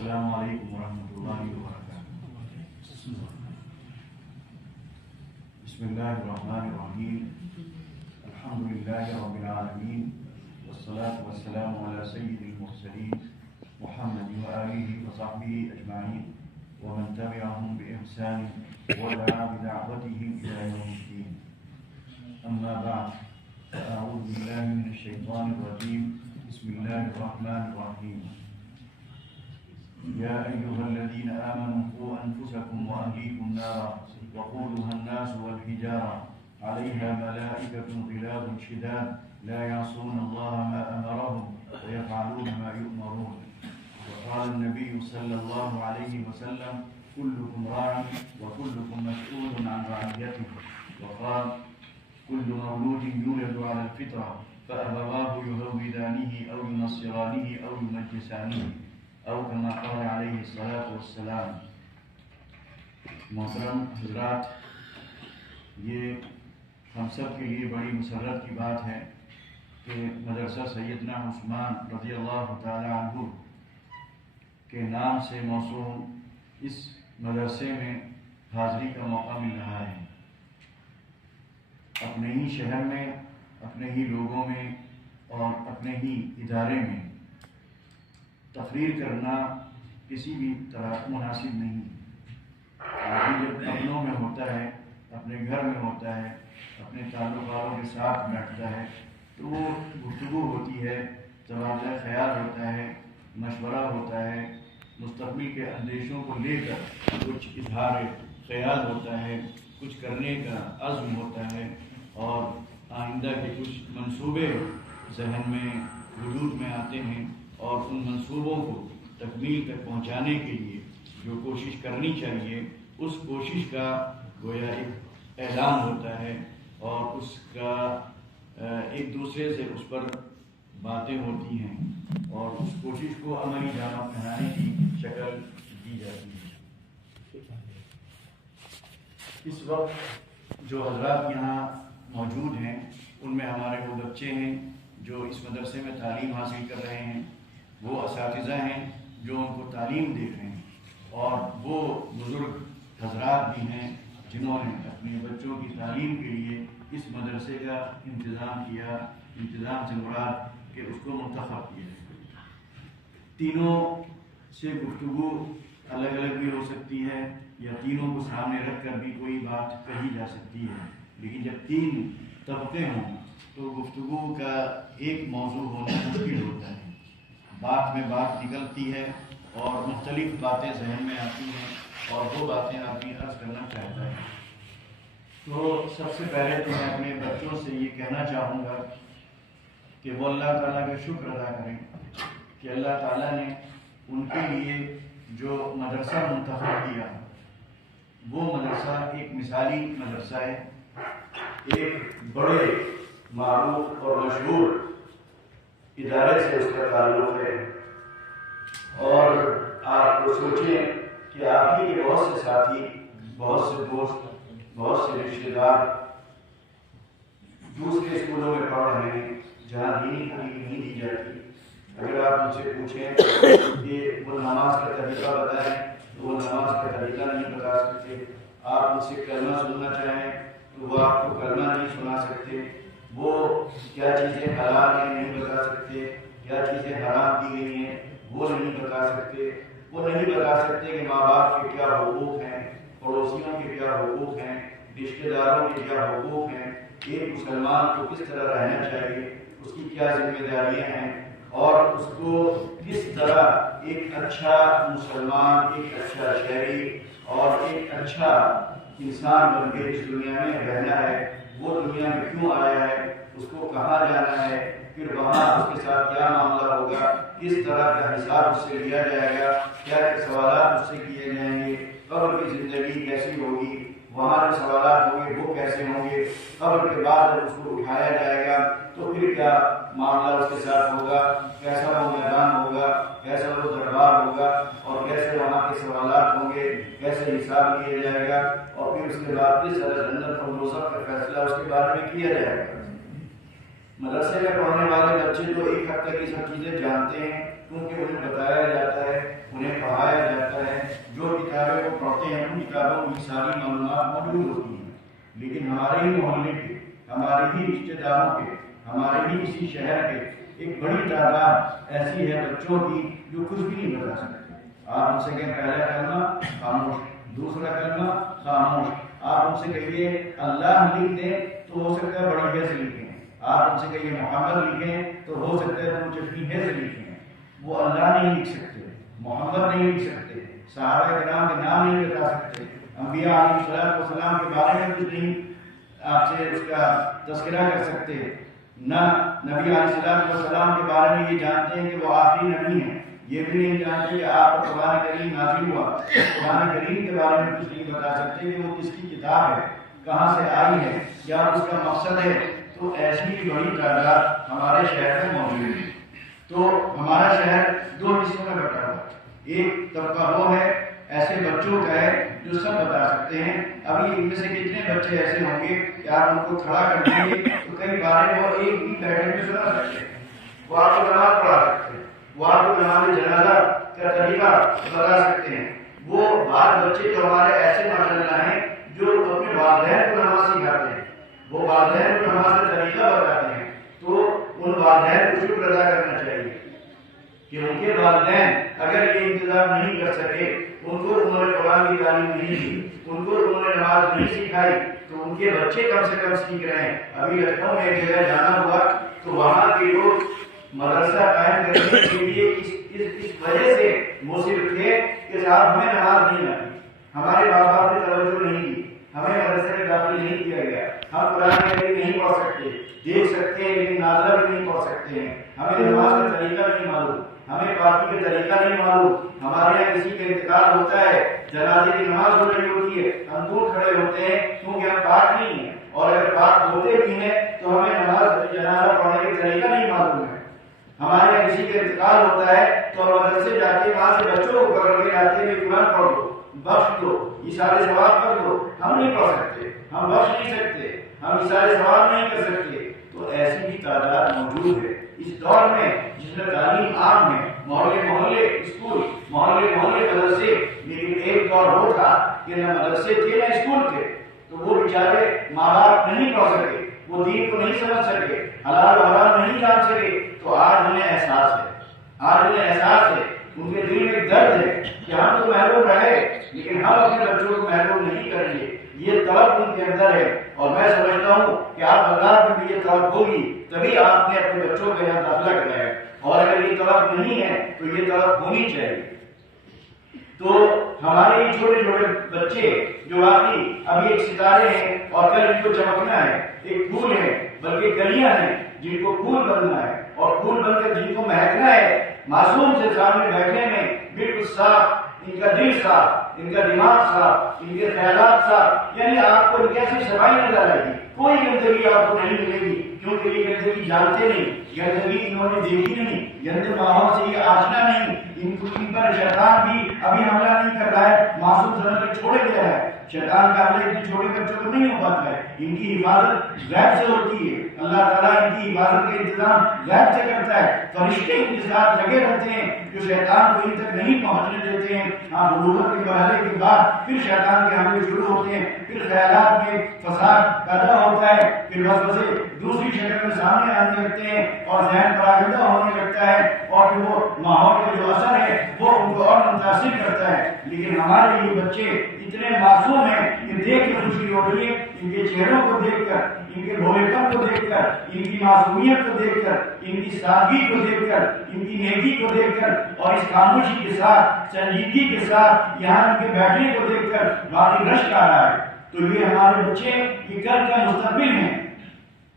السلام علیکم ورحمۃ اللہ وبرکاتہ۔ بسم اللہ الرحمن الرحیم، الحمد للہ رب العالمین، والصلاة والسلام علی سید المرسلین محمد وآلہ وصحبہ اجمعین ومن تبعهم بإحسان ودعا بدعوتهم إلى يوم الدین۔ اما بعد، فأعوذ باللہ من الشیطان الرجیم، بسم اللہ الرحمن الرحیم۔ يا أيها الذين آمنوا قوا أنفسكم وأهليكم نارا وقودها الناس والحجارة عليها ملائكة غلاظ شداد لا يعصون الله ما أمرهم ويفعلون ما يؤمرون۔ وقال النبي صلى الله عليه وسلم كلكم راع وكلكم مسؤول عن رعيته۔ وقال كل مولود يولد على الفطرة فأبواه يهودانه أو ينصرانه أو يمجسانه او كما قال علیہ الصلاۃ والسلام۔ محترم حضرات، یہ ہم سب کے لیے بڑی مسرت کی بات ہے کہ مدرسہ سیدنا عثمان رضی اللہ تعالی عنہ کے نام سے موسوم اس مدرسے میں حاضری کا موقع مل رہا ہے۔ اپنے ہی شہر میں، اپنے ہی لوگوں میں اور اپنے ہی ادارے میں تقریر کرنا کسی بھی طرح مناسب نہیں۔ آدمی جب اپنوں میں ہوتا ہے، اپنے گھر میں ہوتا ہے، اپنے تعلقاتوں کے ساتھ بیٹھتا ہے تو وہ گفتگو ہوتی ہے، تبادلہ خیال ہوتا ہے، مشورہ ہوتا ہے، مستقبل کے اندیشوں کو لے کر کچھ اظہار خیال ہوتا ہے، کچھ کرنے کا عزم ہوتا ہے اور آئندہ کے کچھ منصوبے ذہن میں وجود میں آتے ہیں، اور ان منصوبوں کو تکمیل تک پہنچانے کے لیے جو کوشش کرنی چاہیے اس کوشش کا گویا ایک اعلان ہوتا ہے اور اس کا ایک دوسرے سے اس پر باتیں ہوتی ہیں اور اس کوشش کو عملی جامہ پہنانے کی شکل دی جاتی ہے۔ اس وقت جو حضرات یہاں موجود ہیں ان میں ہمارے وہ بچے ہیں جو اس مدرسے میں تعلیم حاصل کر رہے ہیں، وہ اساتذہ ہیں جو ان کو تعلیم دے رہے ہیں، اور وہ بزرگ حضرات بھی ہیں جنہوں نے اپنے بچوں کی تعلیم کے لیے اس مدرسے کا انتظام کیا۔ انتظام سے مراد کہ اس کو منتخب کیا۔ تینوں سے گفتگو الگ الگ بھی ہو سکتی ہے یا تینوں کو سامنے رکھ کر بھی کوئی بات کہی جا سکتی ہے، لیکن جب تین طبقے ہوں تو گفتگو کا ایک موضوع ہونا مشکل ہوتا ہے۔ بات میں بات نکلتی ہے اور مختلف باتیں ذہن میں آتی ہیں اور وہ باتیں آدمی عرض کرنا چاہتا ہے۔ تو سب سے پہلے تو میں اپنے بچوں سے یہ کہنا چاہوں گا کہ وہ اللہ تعالیٰ کا شکر ادا کریں کہ اللہ تعالیٰ نے ان کے لیے جو مدرسہ منتخب کیا وہ مدرسہ ایک مثالی مدرسہ ہے، ایک بڑے معروف اور مشہور ادارے سے اس کا تعلق ہے، اور آپ کو سوچیں کہ آپ ہی کے بہت سے ساتھی، بہت سے دوست، بہت سے رشتے دار دوسرے اسکولوں میں پڑھ رہے ہیں جہاں دینی تعلیم نہیں دی جاتی۔ اگر آپ ان سے پوچھیں کہ وہ نماز کا طریقہ بتائیں تو وہ نماز کا طریقہ نہیں بتا سکتے۔ آپ ان سے کلمہ سننا چاہیں تو وہ آپ کو کلمہ نہیں سنا سکتے۔ وہ کیا چیزیں حلال ہیں نہیں بتا سکتے، کیا چیزیں حرام کی گئی ہیں وہ نہیں بتا سکتے۔ وہ نہیں بتا سکتے کہ ماں باپ کے کیا حقوق ہیں، پڑوسیوں کے کیا حقوق ہیں، رشتہ داروں کے کیا حقوق ہیں، ایک مسلمان کو کس طرح رہنا چاہیے، اس کی کیا ذمہ داریاں ہیں، اور اس کو کس طرح ایک اچھا مسلمان، ایک اچھا شہری اور ایک اچھا انسان بن کے اس دنیا میں رہنا ہے، وہ دنیا میں کیوں آیا ہے، اس کو کہاں جانا ہے، پھر وہاں اس کے ساتھ کیا معاملہ ہوگا، کس طرح کا حساب اس سے لیا جائے گا، کیا سوالات اس سے کیے جائیں گے، قبر کی زندگی کیسی ہوگی، وہاں جو سوالات ہوں گے وہ کیسے ہوں گے، قبر کے بعد جب اس کو اٹھایا جائے گا تو پھر کیا معاملہ اس کے ساتھ ہوگا، کیسا وہ میدان ہوگا، کیسا وہ دربار ہوگا، اور کیسے وہاں کے سوالات ہوں گے، کیسے حساب کیا جائے گا، اور پھر اس کے بعد کس طرح جنت اور دوزخ کا فیصلہ اس کے بارے میں کیا جائے گا۔ مدرسے میں پڑھنے والے بچے تو ایک حد تک یہ سب چیزیں جانتے ہیں کیونکہ انہیں بتایا جاتا ہے، انہیں پڑھایا ہی محلے کے، ہمارے ہی رشتے داروں کے، ہمارے ہی اسی شہر کے ایک بڑی تعداد ایسی ہے بچوں کی جو کچھ بھی نہیں بتا سکتے۔ آپ ان سے کہیں پہلا کلمہ خاموش، دوسرا کلمہ خاموش۔ آپ ان سے کہیے اللہ لکھ دیں تو ہو سکتا ہے بڑی حیث لکھیں، آپ ان سے کہیے محمد لکھیں تو ہو سکتا ہے تو چٹنی حیث لکھیں۔ وہ اللہ نہیں لکھ سکتے، محمد نہیں لکھ سکتے، صحابہ کرام کے نام نہیں بتا سکتے، انبیاء علیہ السلام کے بارے میں کچھ نہیں آپ سے اس کا تذکرہ کر سکتے، نہ نبی علیہ السلام کے بارے میں یہ جانتے ہیں کہ وہ آخری نبی ہیں، یہ بھی نہیں جانتے کہ آپ کا قرآن کریم نازل ہوا، قرآن کریم کے بارے میں کچھ نہیں بتا سکتے کہ وہ کس کی کتاب ہے، کہاں سے آئی ہے، کیا اس کا مقصد ہے۔ تو ایسی بڑی تعداد ہمارے شہر میں موجود ہے۔ تو ہمارا شہر دو حصوں میں بٹا ہوا ہے، ایک طبقہ وہ ہے ایسے بچوں کا ہے جو سب بتا سکتے ہیں۔ ابھی ان میں سے کتنے بچے ایسے ہوں گے کہ آپ ان کو کھڑا کر دیں گے تو کئی بار وہ ایک ہی بیٹھے میں سنا سکتے ہیں، وہ آپ کو نماز پڑھا سکتے ہیں، وہ آپ کو نماز جنازہ کا طریقہ بتا سکتے ہیں۔ وہ بعض بچے جو ہمارے ایسے ماشاءاللہ ہیں جو اپنے والدین کو نماز سکھاتے ہیں، وہ والدین کو نماز کا طریقہ بتاتے ہیں، تو ان والدین کو شکر ادا کرنا چاہیے کہ ان کے والدین اگر یہ انتظام نہیں کر سکے، ان کو انہوں نے قرآن کی تعلیم نہیں دی، ان کو انہوں نے نماز نہیں سکھائی، تو ان کے بچے کم سے کم سیکھ رہے ہیں۔ ابھی لکھنؤ میں ایک جگہ جانا ہوا تو وہاں کے لوگ مدرسہ قائم کرنے کے لیے اس وجہ سے مصر تھے کہ صاحب ہمیں نماز نہیں آتی، ہمارے ماں باپ نے توجہ نہیں دی، ہمیں مدرسے میں داخل نہیں کیا گیا، ہم قرآن کریم نہیں پڑھ سکتے، دیکھ سکتے ہیں لیکن نازلہ بھی نہیں پڑھ سکتے ہیں، ہمیں نماز کا طریقہ نہیں معلوم، ہمیں پاکی کا طریقہ نہیں معلوم، ہمارے یہاں کسی کا انتقال ہوتا ہے، جنازے کی نماز ہو رہی ہوتی ہے، ہم دور کھڑے ہوتے ہیں کیونکہ ہم پاک نہیں ہیں، اور اگر پاک ہوتے بھی ہیں تو ہمیں نماز جنازہ پڑھنے کا طریقہ نہیں معلوم ہے۔ ہمارے یہاں کسی کا انتقال ہوتا ہے تو ہم مدرسے جاتے وہاں سے بچوں کو پکڑ کے آتے ہیں قرآن پڑھ دو، بخش دو، اشارے ثواب کر دو، ہم نہیں پڑھ سکتے، ہم بخش نہیں سکتے، ہم اشارے ثواب نہیں کر سکتے۔ تو ایسی بھی تعداد موجود ہے اس دور میں جس میں تعلیم عام ہے، محلے محلے اسکول، محلے محلے مدرسے، لیکن ایک دور وہ تھا کہ نہ مدرسے تھے نہ اسکول تھے، تو وہ بیچارے ماں باپ نہیں پڑھ سکے، وہ دین کو نہیں سمجھ سکے، حلال و حرام نہیں جان سکے۔ تو آج انہیں احساس ہے، آج انہیں احساس ہے، ان کے دل میں درد ہے کہ ہم تو محروم رہے لیکن ہم اپنے بچوں کو محروم نہیں کریں گے، یہ طلب ان کے اندر ہے۔ اور میں سمجھتا ہوں کہ آپ اللہ میں بھی یہ طلب ہوگی تبھی آپ نے اپنے بچوں کو یہاں داخلہ کرایا ہے، اور اگر یہ طلب نہیں ہے تو یہ طلب ہونی چاہیے۔ تو ہمارے یہ چھوٹے چھوٹے بچے جو واقعی ابھی ایک ستارے ہیں اور کل ان کو چمکنا ہے، ایک پھول ہے بلکہ کلیاں ہیں جن کو پھول بننا ہے اور پھول بن کر جن کو مہکنا ہے، معصوم سے سامنے بیٹھنے میں بالکل صاف، ان کا دل صاف، ان کا دماغ صاف، ان کے خیالات صاف، یعنی آپ کو ان کی ایسی صفائی نظر آئے گی، کوئی گندگی آپ کو نہیں ملے گی، کیونکہ یہ گندگی جانتے نہیں، گندگی انہوں نے دیکھی نہیں، گندے ماحول سے یہ آشنا نہیں، ان پر شیطان بھی ابھی حملہ نہیں کر رہا ہے، معصوم سمجھ کر چھوڑ دیا ہے۔ شیطان کا حملہ اتنے چھوٹے بچوں کو نہیں ہو پاتا ہے، ان کی حفاظت غیب سے ہوتی ہے، اللہ تعالیٰ ان کی حفاظت کا انتظام غیب سے کرتا ہے، فرشتے ان کے ساتھ لگے رہتے ہیں جو شیطان کو ان تک نہیں پہنچنے دیتے ہیں۔ ہاں، بلوغت کے مرحلے کے بعد پھر شیطان کے حملے شروع ہوتے ہیں، پھر خیالات میں فساد پیدا ہوتا ہے، پھر وسوسے دوسری شکل میں سامنے آنے لگتے ہیں اور ذہن پراگندہ ہونے لگتا ہے، اور پھر وہ ماحول کا جو اثر ہے وہ ان کو اور متاثر کرتا ہے۔ لیکن ہمارے یہ بچے اتنے معصوم ہیں کہ دیکھ کے خوشی ہو رہی ہے، ان کے چہروں کو دیکھ کر، ان کے بھولے پن کو دیکھ کر، ان کی معصومیت کو دیکھ کر، ان کی سادگی کو دیکھ کر، ان کی نیکی کو دیکھ کر، اور اس خاموشی کے ساتھ، سنجیدگی کے ساتھ یہاں ان کے بیٹھنے کو دیکھ کر واقعی رشک آ رہا ہے۔ تو یہ ہمارے بچے یہ کل کا مستقبل ہیں۔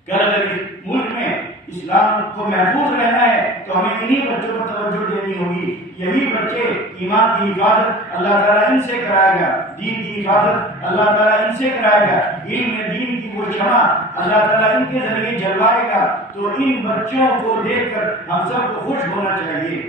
کل اگر اس ملک میں اسلام کو محفوظ رہنا ہے تو ہمیں انہی بچوں پر توجہ دینی ہوگی۔ یہی بچے ایمان کی حفاظت اللہ تعالیٰ ان سے کرائے گا، دین کی حفاظت اللہ تعالیٰ ان سے کرائے گا، علم دین کی وہ شمع اللہ تعالیٰ ان کے ذریعے جلوائے گا۔ تو ان بچوں کو دیکھ کر ہم سب کو خوش ہونا چاہیے۔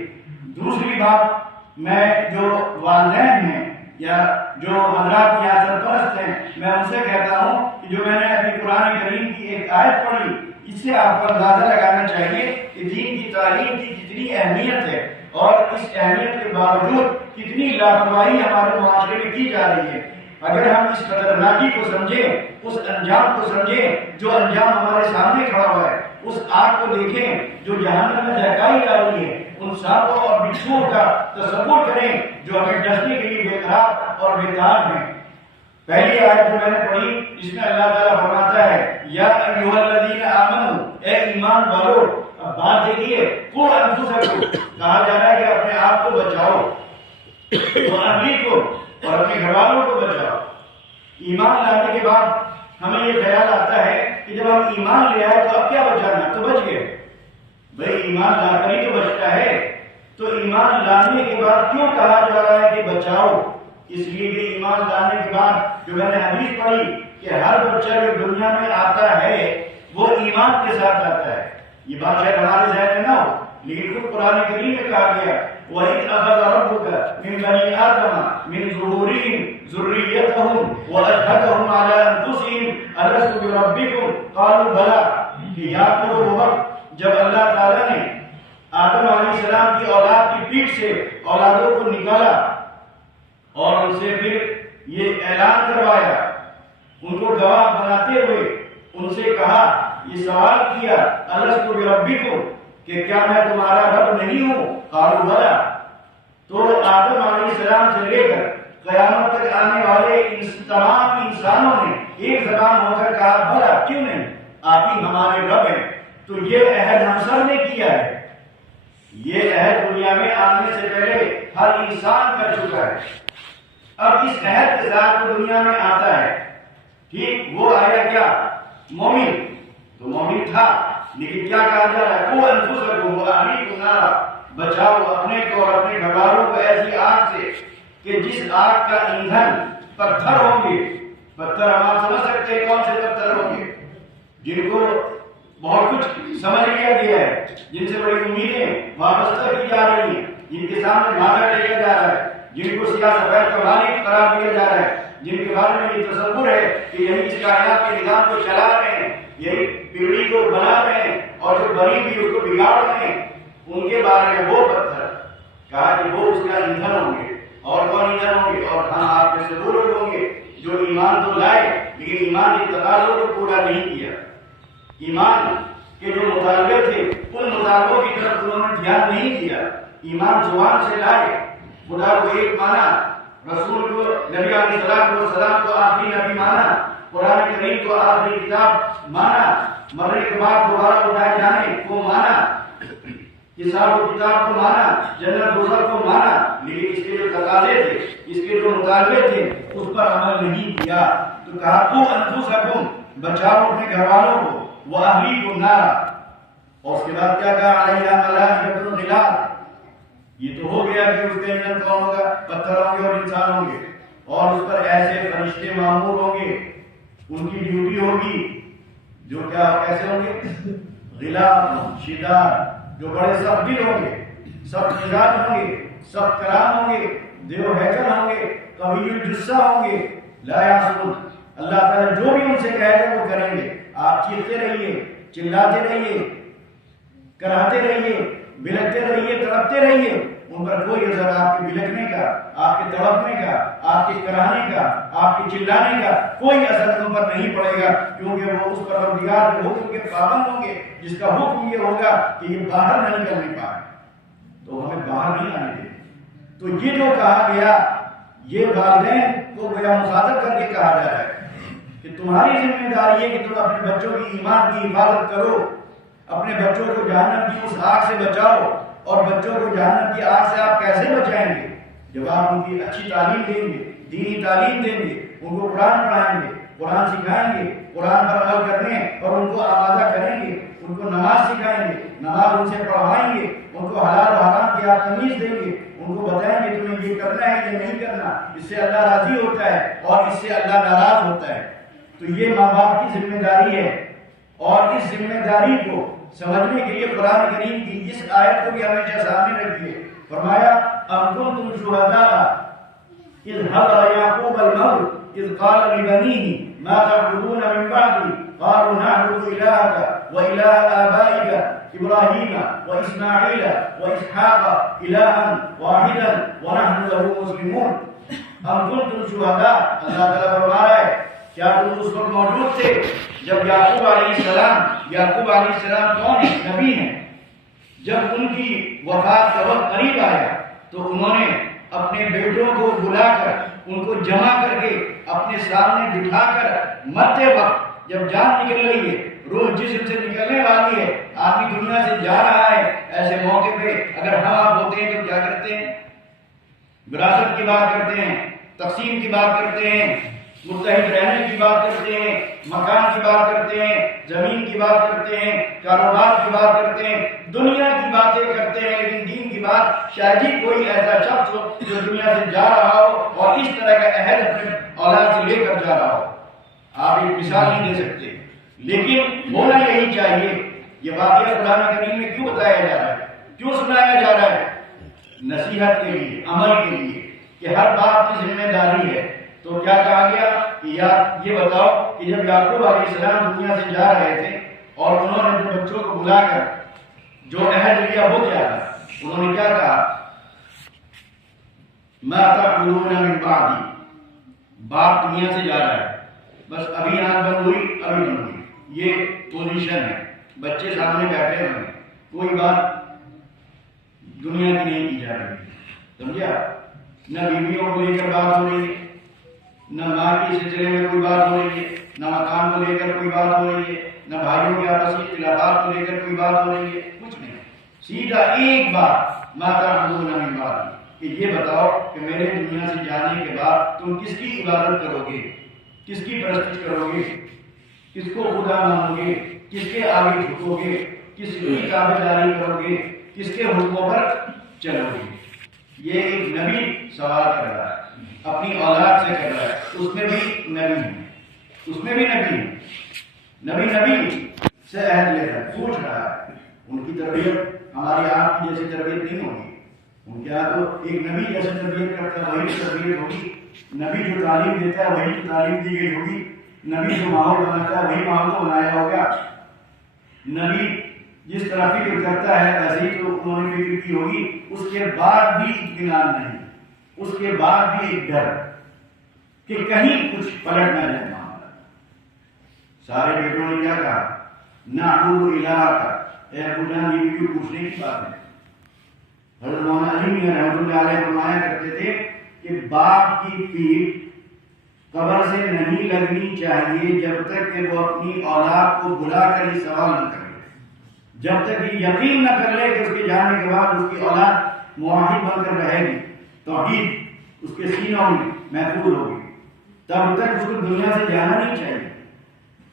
دوسری بات، میں جو والدین ہیں یا جو حضرات یا سرپرست ہیں، میں ان سے کہتا ہوں کہ جو میں نے ابھی قرآن کریم کی ایک آیت پڑھی، اس سے آپ کو اندازہ لگانا چاہیے کہ دین کی تعلیم کی کتنی اہمیت ہے، اور اس اہمیت کے باوجود کتنی لاپرواہی ہمارے معاشرے میں کی جا رہی ہے۔ اگر ہم اس خطرناکی کو سمجھیں، اس انجام کو سمجھیں جو انجام ہمارے سامنے کھڑا ہوا ہے، اس آگ کو دیکھیں جو جہنم میں دہکائی جا رہی ہے، ان سانپوں اور بچھوؤں کا تصور کریں جو ہمیں ڈسنے کے لیے بے قرار اور بے تاب ہیں۔ پہلی آیت جو میں نے پڑھی جس میں اللہ تعالیٰ فرماتا ہے یا ایھا الذین آمنوا، اے ایمان والو۔ اب بات دیکھیے، قوا انفسکم، کہا جا رہا ہے کہ اپنے آپ کو بچاؤ، واہلیکم، اور اپنے گھر والوں کو بچاؤ۔ ایمان لانے کے بعد ہمیں یہ خیال آتا ہے کہ جب ہم ایمان لے آئے تو اب کیا بچانا، تو بچ گئے۔ بھائی ایمان لا کر ہی تو بچتا ہے، تو ایمان لانے کے بعد کیوں کہا جا رہا ہے کہ بچاؤ؟ اس لیے کہ ایمان لانے کے بعد جو میں نے حدیث پڑھی کہ ہر بچہ جو دنیا میں آتا ہے وہ ایمان کے ساتھ آتا ہے۔ یہ بات شاید ہمارے ذہن میں نہ ہو، لیکن خود قرآن کریم میں کہا گیا وَإِذْ أَخَذَ رَبُّكَ مِنْ بَنِي آدَمَ مِنْ ظُهُورِهِمْ ذُرِّيَّتَهُمْ وَأَشْهَدَهُمْ عَلَىٰ أَنفُسِهِمْ أَلَسْتُ بِرَبِّكُمْ قَالُوا بَلَىٰ، کہ یاد کرو وہ وقت جب اللہ تعالیٰ نے آدم علیہ السلام کی اولاد کی پیٹھ سے اولادوں کو نکالا اور ان سے پھر یہ اعلان کروایا، ان کو گواہ بناتے ہوئے ان سے کہا، یہ سوال کیا الستُ بربکم، کہ کیا میں تمہارا رب نہیں ہوں؟ قالوا بلی۔ تو آدم علیہ السلام سے لے کر قیامت تک آنے والے تمام انسانوں نے ایک زبان ہو کر کہا بلا، کیوں نہیں، آپ ہی ہمارے رب ہیں۔ تو یہ عہد ہم سب نے کیا ہے، یہ عہد دنیا میں آنے سے پہلے ہر انسان کر چکا ہے۔ اب اس عہد کے ساتھ وہ دنیا میں آتا ہے، ٹھیک، وہ آیا کیا؟ مومن، تو مومن تھا، لیکن کیا کہا جا رہا ہے؟ قوا انفسکم واہلیکم نارا، بچاؤ اپنے کو اور اپنے گھر والوں کو ایسی آگ سے کہ جس آگ کا ایندھن پتھر ہوں گے۔ پتھر ہم آپ سمجھ سکتے ہیں کون سے پتھر ہوں گے؟ جن کو بہت کچھ سمجھ لیا گیا ہے، جن سے بڑی امیدیں وابستہ کی جا رہی ہیں، جن کے سامنے دھاگا ٹیکا جا رہا ہے، جن کو سیاہ سفید کا مالک قرار دیا جا رہا ہے، جن کے بارے میں یہ تصور ہے کہ یہی اس کائنات کے نظام کو چلا رہے ہیں، یہی پیڑھی کو بنا رہے ہیں اور جو بنی ہوئی اس کو بگاڑ رہے ہیں، ان کے بارے میں وہ پتھر کہا کہ وہ اس کا ایندھن ہوں گے۔ اور کون ایندھن ہوں گے؟ اور ہاں آپ میں سے وہ لوگ ہوں گے جو ایمان تو لائے لیکن ایمان کے تقاضوں کو پورا نہیں کیا۔ ایمان کے جو مطالبے تھے ان مطالبوں کی طرف انہوں نے دھیان نہیں دیا۔ ایمان زبان سے لائے، خدا کو ایک مانا، رسول کو، نبی علیہ السلام کو آخری نبی مانا، قرآن کریم کو آخری کتاب مانا، مرنے کے بعد دوبارہ اٹھائے جانے کو مانا، حساب و کتاب کو مانا، جنت دوزخ کو مانا، لیکن اس کے جو تقاضے تھے، اس کے جو مطالبے تھے اس پر عمل نہیں کیا۔ تو کہا قوا انفسکم، بچاؤ اپنے گھر والوں کو، واہلیکم نارا، اور اس کے بعد کیا کہا علیہا ملائکۃ غلاظ، یہ تو ہو گیا کہ اس کے ایندھن کون ہوگا؟ پتھر ہوں گے اور انسان ہوں گے، اور اس پر ایسے فرشتے مامور ہوں گے، ان کی ڈیوٹی ہوگی جو کیا کیسے ہوں گے؟ غلاظ شداد، جو بڑے سخت دل ہوں گے، سخت مزاج ہوں گے، سخت کلام ہوں گے، دیو ہیکل ہوں گے، قوی الجثہ ہوں گے، لا یعصون، اللہ تعالیٰ جو بھی ان سے کہے گا وہ کریں گے۔ آپ چیختے رہیے، چلاتے رہیے، کراتے رہیے، بلکتے رہیے، تڑپتے رہیے، ان پر کوئی اثر آپ کے بلکنے کا، آپ کے تڑپنے کا، آپ کے کرانے کا، آپ کے چلانے کا کوئی اثر ان پر نہیں پڑے گا، کیونکہ وہ اس پروردگار کے حکم کے پابند ہوں گے جس کا حکم یہ ہوگا کہ یہ باہر نہیں نکلنے پائے، تو ہمیں باہر نہیں آنے دیں۔ تو یہ جو کہا گیا یہ والدین کو گویا مخاطب کر کے کہا جا رہا ہے کہ تمہاری ذمہ داری ہے کہ تم اپنے بچوں کی ایمان کی حفاظت کرو، اپنے بچوں کو جہنم کی اس آگ سے بچاؤ۔ اور بچوں کو جہنم کی آگ سے آپ کیسے بچائیں گے؟ جب آپ ان کی اچھی تعلیم دیں گے، دینی تعلیم دیں گے، ان کو قرآن پڑھائیں گے، قرآن سکھائیں گے، قرآن پر عمل کرنے اور ان کو آمادہ کریں گے، ان کو نماز سکھائیں گے، نماز ان سے پڑھوائیں گے، ان کو حلال و حرام کی آپ تمیز دیں گے، ان کو بتائیں گے تمہیں یہ کرنا ہے یہ نہیں کرنا، اس سے اللہ راضی ہوتا ہے اور اس سے اللہ ناراض ہوتا ہے۔ تو یہ ماں باپ کی ذمہ داری ہے، اور اس ذمہ داری کو سمجھنے کے لیے قرآن کریم کی اس آیت کو بھی ہمیشہ سامنے رکھیے۔ فرمایا ام کنتم شہداء اذ حضر یعقوب الموت اذ قال لبنیہ ما تعبدون من بعدی قالوا نعبد الہک وإلہ آبائک ابراہیم وإسماعيل وإسحاق إلها واحدا ونحن له مسلمون ام کنتم شہداء اللہ تعالیٰ فرما رہا ہے کیا تم اس وقت موجود تھے جب یعقوب علیہ السلام کون ہے؟ نبی ہیں. جب ان کی وفات کا وقت قریب آیا تو انہوں نے اپنے بیٹوں کو بلا کر ان کو جمع کر کے اپنے سامنے بٹھا کر مرتے وقت جب جان نکل رہی ہے، روح جسم سے نکلنے والی ہے، آدمی دنیا سے جا رہا ہے، ایسے موقع پہ اگر ہم آپ ہوتے ہیں تو کیا کرتے ہیں؟ وراثت کی بات کرتے ہیں، تقسیم کی بات کرتے ہیں، متحد رہنے کی بات کرتے ہیں، مکان کی بات کرتے ہیں، زمین کی بات کرتے ہیں، کاروبار کی بات کرتے ہیں، دنیا کی باتیں کرتے ہیں، لیکن دین کی بات شاید ہی کوئی ایسا شخص ہو جو دنیا سے جا رہا ہو اور اس طرح کا عہد اپنے اولاد سے لے کر جا رہا ہو. آپ ایک مثال نہیں دے سکتے، لیکن ہونا یہی چاہیے. یہ واقعہ قرآن کریم میں کیوں بتایا جا رہا ہے، کیوں سنایا جا رہا ہے؟ نصیحت کے لیے، عمل کے لیے، کہ ہر بات کی ذمہ داری ہے. تو کیا کہا گیا کہ یہ بتاؤ کہ جب یعقوب علیہ السلام دنیا سے جا رہے تھے اور انہوں نے اپنے بچوں کو بلا کر جو عہد لیا وہ کیا تھا؟ انہوں نے کیا کہا؟ ما تعبدون من بعدی. باپ دنیا سے جا رہا ہے، بس ابھی آنکھ بند ہوئی، یہ پوزیشن ہے. بچے سامنے بیٹھے ہوئے ہیں، کوئی بات دنیا کی نہیں کی جا رہی. سمجھا؟ نہ بیویوں کو لے کر بات ہو رہی ہے، نہ ماں کے سلسلے میں کوئی بات ہو رہی ہے، نہ مکان کو لے کر کوئی بات ہو رہی ہے، نہ بھائیوں کے آپسی اختلافات کو لے کر کوئی بات ہو رہی ہے، کچھ نہیں. سیدھا ایک بات، ما تعبدون من بعدی، کہ یہ بتاؤ کہ میرے دنیا سے جانے کے بعد تم کس کی عبادت کرو گے، کس کی پرستش کرو گے، کس کو خدا مانو گے، کس کے آگے جھکو گے، کس کی تابع داری کرو گے، کس کے حکموں پر چلو گے. یہ ایک نبی سوال کر رہا ہے، اپنی اولاد سے کر رہا ہے. اس میں بھی نبی ہے، اس میں بھی نبی ہے. نبی سے عہد لے کر پوچھ رہا ہے. ان کی تربیت ہماری آپ کی جیسی تربیت نہیں ہوگی. ان کے یہاں تو ایک نبی جیسے تربیت کرتا ہے وہی تربیت ہوگی. نبی جو تعلیم دیتا ہے وہی تعلیم دی گئی ہوگی. نبی جو ماحول بناتا ہے وہی ماحول کو بنایا ہوگا. نبی جس طرح فکر کرتا ہے ایسے ہی تو انہوں نے فکر کی ہوگی. اس کے بعد بھی اطمینان نہیں، اس کے بعد بھی ایک ڈر کہ کہیں کچھ پلٹ نہ جائے معاملہ. سارے بیٹوں نے کیا کہا؟ نعبد الہک. اے ابو جان یہ بھی پوچھنے کی بات ہے. حضرت مولانا علی میاں رحمۃ اللہ علیہ فرمایا کرتے تھے کہ باپ کی پیٹھ قبر سے نہیں لگنی چاہیے جب تک کہ وہ اپنی اولاد کو بلا کر یہ سوال نہ کر لے، جب تک یہ یقین نہ کر لے کہ اس کے جانے کے بعد اس کی اولاد موحد بن کر رہے گی، توحید اس کے سینوں میں محفوظ ہوگی، تب تک اس کو دنیا سے جانا نہیں چاہیے.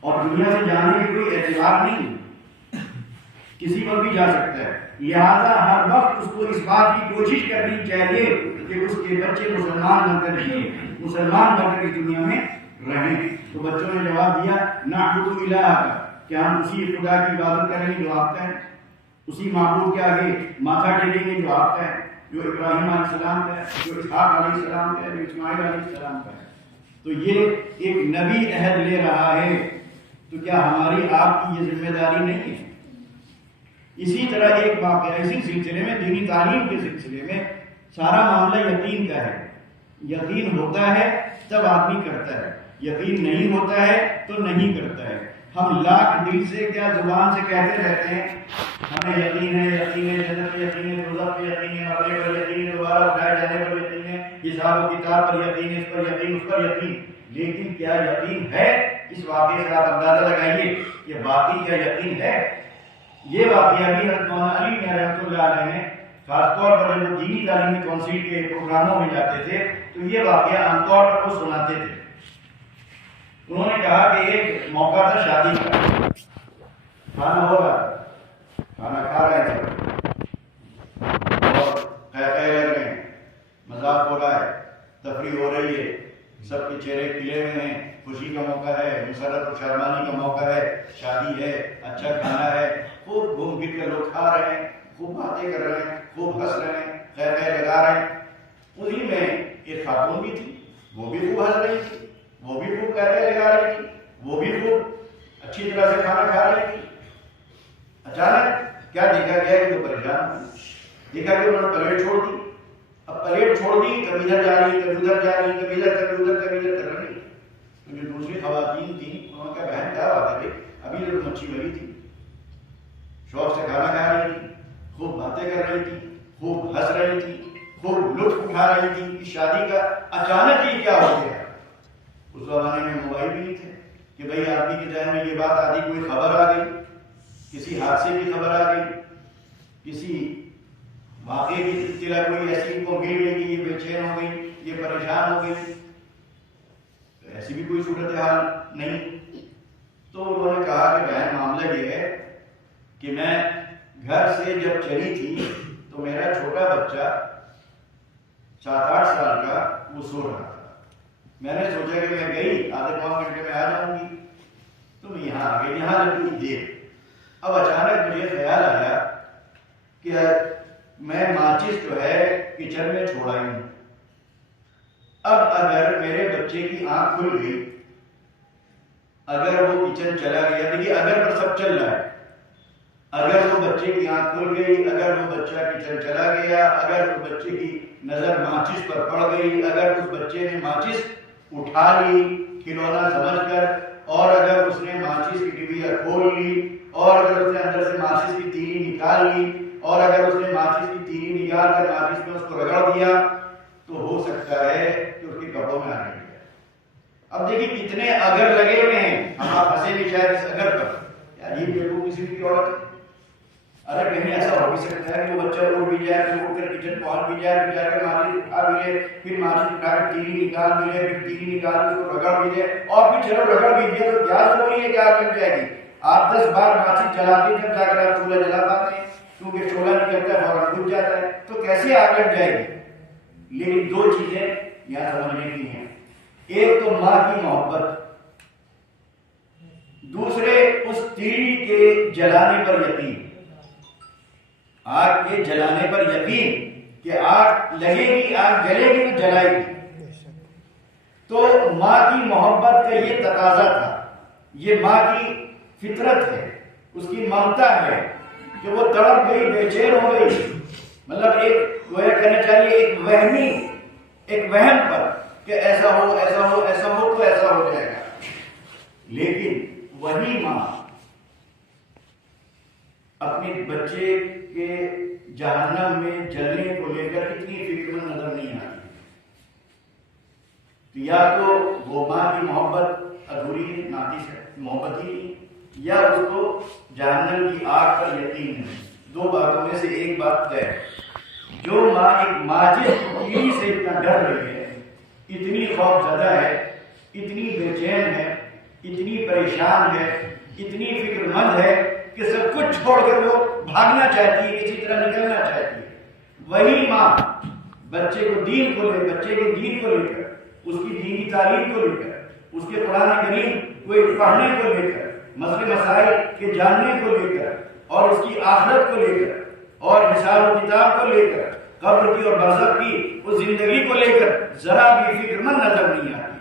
اور دنیا سے جانے کی کوئی اعتبار نہیں، کسی پر بھی جا سکتا ہے. لہذا ہر وقت اس کو اس بات کی کوشش کرنی چاہیے کہ اس کے بچے مسلمان بن کر اس دنیا میں رہیں. تو بچوں نے جواب دیا نعبد الہک، کہ ہم اسی خدا کی عبادت کریں گے جو آپ کا ہے، اسی معبود کے آگے ماتھا ٹیکیں گے جو آپ کا ہے، جو ابراہیم علیہ السلام کا ہے، جو اسحاق علیہ السلام کا ہے، جو اسماعیل علیہ السلام کا ہے. تو یہ ایک نبی عہد لے رہا ہے، تو کیا ہماری آپ کی یہ ذمہ داری نہیں ہے؟ اسی طرح ایک واقعہ اسی سلسلے میں، دینی تعلیم کے سلسلے میں سارا معاملہ یقین کا ہے. یقین ہوتا ہے تب آدمی کرتا ہے، یقین نہیں ہوتا ہے تو نہیں کرتا ہے. ہم لاکھ دل سے کیا زبان سے کہتے رہتے ہیں ہمیں یقین ہے، یقین ہے جنت پہ یقین ہے، دوزخ پہ یقین ہے، مرنے پر یقین ہے، دوبارہ اٹھائے جانے پر یقین ہے، حساب و کتاب پر یقین ہے، اس پر یقین، اس پر یقین. لیکن کیا یقین ہے؟ اس واقعے سے آپ اندازہ لگائیے کہ باقی کیا یقین ہے. یہ واقعہ بھی حضرت مولانا علی میاں رحمۃ اللہ علیہ نے خاص طور پر جب دینی تعلیمی کونسل کے پروگراموں میں جاتے تھے تو یہ واقعہ عام طور پر وہ سناتے تھے. انہوں نے کہا کہ ایک موقع تھا شادی کا، کھانا ہو رہا، کھانا کھا رہے تھے اور قہقہے لگ رہے ہیں، مذاق ہو رہا ہے، تفریح ہو رہی ہے، سب کے چہرے کھلے ہوئے ہیں، خوشی کا موقع ہے، مسرت و شادمانی کا موقع ہے، شادی ہے، اچھا کھانا ہے، خوب گھوم پھر کے لوگ کھا رہے ہیں، خوب باتیں کر رہے ہیں، خوب ہنس رہے ہیں، قہقہے لگا رہے ہیں. انہی میں ایک خاتون بھی تھی، وہ بھی خوب ہنس رہی تھی، وہ بھی خوب قہقہے لگا رہی تھی، وہ بھی خوب اچھی طرح سے کھانا کھا رہی تھی. اچانک کیا دیکھا گیا کہ وہ پریشان ہوئی، دیکھا کہ انہوں نے پلیٹ چھوڑ دی. اب پلیٹ چھوڑ دی، کبھی ادھر جا رہی، کبھی ادھر جا رہی، کبھی ادھر کبھی ادھر کبھی ادھر کر رہی. تو جو دوسری خواتین تھیں انہوں نے کہا بہن کیا بات ہے، ابھی تو مچھی بری تھی، شوق سے کھانا کھا رہی تھی، خوب باتیں کر رہی تھی، خوب ہنس رہی تھی، خوب لطف اٹھا رہی تھی کہ شادی کا اچانک ہی کیا ہو گیا. اس زمانے میں موبائل بھی نہیں تھے کہ بھائی آدمی کے ذہن میں یہ بات آتی، کوئی خبر آ گئی، کسی حادثے کی خبر آ گئی، کسی واقعے کی اطلاع کوئی ایسی کو مل گئی کہ یہ بے چین ہو گئی، یہ پریشان ہو گئی، ایسی بھی کوئی صورتحال نہیں. تو انہوں نے کہا کہ بہن معاملہ یہ ہے کہ میں گھر سے جب چلی تھی تو میرا چھوٹا بچہ 7-8 سال کا وہ سو رہا تھا. میں نے سوچا کہ میں گئی آدھے پون گھنٹے میں آ جاؤں گی، تو میں یہاں آ گئی، یہاں لگی دیر. اب اچانک مجھے خیال آیا کہ میں ماچس جو ہے کچن میں چھوڑ آئی ہوں. اب اگر میرے بچے کی آنکھ کھل گئی، اگر وہ کچن چلا گیا، دیکھیے اگر پر سب چل رہا ہے، اگر وہ بچے کی آنکھ کھل گئی، اگر وہ بچہ کچن چلا گیا، اگر اس بچے کی نظر ماچس پر پڑ گئی، اگر اس بچے نے ماچس اٹھا لی کھلونا سمجھ کر، اور اگر اس نے ماچس کی ڈبیا کھول لی، اور اگر اس نے اندر سے ماچس کی تیلی نکال لی، اور اگر اس نے ماچس کی تیلی نکال کر ماچس میں اس کو رگڑ دیا، تو ہو سکتا ہے کہ اس کے کپڑوں میں آنے لگے. اب دیکھیے کتنے اگر لگے ہوئے ہیں، ہم آپ ہنسے بھی شاید اس اگر پر، عجیب دیکھو کسی کی عورت، ارے کہیں ایسا ہو بھی سکتا ہے کہ وہ بچہ اڑ بھی جائے، پھر اڑ کر کچن پہنچ بھی جائے، پھر جا کر ماچس اٹھا بھی لے، پھر ماچس اٹھا کر تیلی نکال بھی لے، پھر تیلی نکال کے اس کو رگڑ بھی دے، اور پھر چلو رگڑ بھی دیا تو کیا ضروری ہے کہ آگ لگ جائے گی. 8-10 بار ماچس جلاتے جب جا کر آپ چولہا جلا پاتے ہیں، کیونکہ شعلہ نکلتا ہے فوراً بجھ جاتا ہے، تو کیسے آگ لگ جائے گی. لیکن 2 چیزیں یہاں سمجھنے کی ہیں، ایک تو ماں کی محبت، دوسرے اس تیلی کے جلانے پر یقین، آگ کے جلانے پر یقین کہ آگ لگے گی، آگ جلے گی تو جلائے گی. تو ماں کی محبت کا یہ تقاضا تھا، یہ ماں کی فطرت ہے، اس کی ممتا ہے کہ وہ تڑپ گئی، بے چین ہو گئی. مطلب ایک وہ کہنا چاہیے ایک وہم پر کہ ایسا ہو ایسا ہو ایسا ہو تو ایسا ہو جائے گا. لیکن وہی ماں اپنے بچے کے جہنم میں جلنے کو لے کر اتنی فکر مند نظر نہیں آتی. یا تو وہ ماں کی محبت ادھوری ہے، ناقص ہے، محبت ہی نہیں، یا اس کو جہنم کی آگ پر یقین ہے. 2 باتوں میں سے ایک بات طے ہے. جو ماں ایک ماجد تیلی سے اتنا ڈر رہی ہے، اتنی خوف زدہ ہے، اتنی بے چین ہے، اتنی پریشان ہے، اتنی فکر مند ہے کہ سب کچھ چھوڑ کر وہ بھاگنا چاہتی ہے، کسی طرح نکلنا چاہتی ہے. وہی ماں بچے کو دین کو لے بچے کے دین کو لے کر، اس کی دینی تعلیم کو لے کر، اس کے قرآن کریم کو پڑھنے کو لے کر، مسئلے مسائل کے جاننے کو لے کر، اور اس کی آخرت کو لے کر، اور حساب و کتاب کو لے کر، قبر کی اور برزخ کی اس زندگی کو لے کر ذرا بھی فکر مند نظر نہیں آتی.